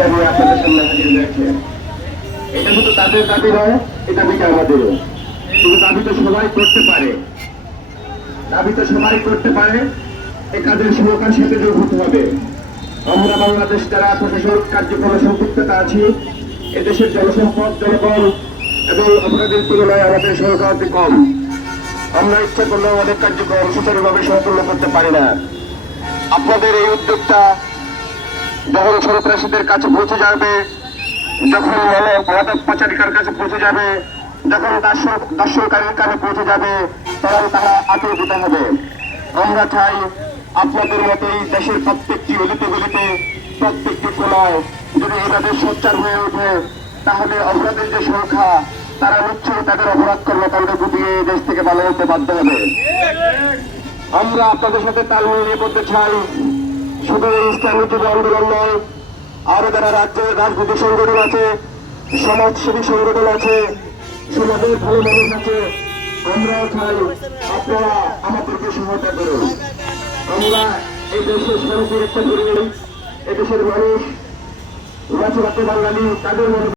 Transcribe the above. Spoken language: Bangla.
দাবি আপনাদের সামনে হাজির হয়েছে। এটা শুধু তাদের দাবি নয়, এই দাবিটা আমাদেরও। কিন্তু দাবি তো সবাই করতে পারে, দাবি তো সবাই করতে পারে, এই কাজের সরকার সাথে যোগ হতে হবে। আমরা বাংলাদেশ যারা প্রশাসনিক কার্যক্রমে সম্পৃক্ততা আছি, এদেশের জনসম্পদ, জনগণ এবং অপরাধের তুলনায় আমাদের সংখ্যা অতি কম। আমরা ইচ্ছা করলেও অনেক কার্যক্রম সুচারুভাবে সম্পূর্ণ করতে পারি না। আপনাদের এই উদ্যোগটা যখন সন্ত্রাসীদের কাছে পৌঁছে যাবে, যখন মাদক পাচারিকার কাছে পৌঁছে যাবে, যখন দর্শনকারীর কাছে পৌঁছে যাবে, তখন তারা আতঙ্কিত হবে। আমরা চাই আপনাদের মতোই দেশের প্রত্যেকটি অলিতে গলিতে, প্রত্যেকটি কোনায় যদি এভাবে সোচ্চার হয়ে ওঠে, তাহলে অপরাধের যে সংখ্যা, তারা নিশ্চয়ই তাদের অপরাধ কর্মকাণ্ড গুটিয়ে দেশ থেকে ভালো হতে বাধ্য হবে। আমরা আপনাদের সাথে তাল মিলিয়ে বলতে চাই, শুধু ইসলামী যুব আন্দোলন নয়, আরো যারা রাজ্যের রাজনৈতিক সংগঠন আছে, সমাজসেবী সংগঠন আছে, সমাজের ভালো মানুষ আছে, আমরাও চাই আপনারা আমাদেরকে সহায়তা করুন। আমরা এই দেশের সর্বোচ্চ একটা করি, এদেশের মানুষ বাঁচে বাঁচে বাঙালি, তাদের মনে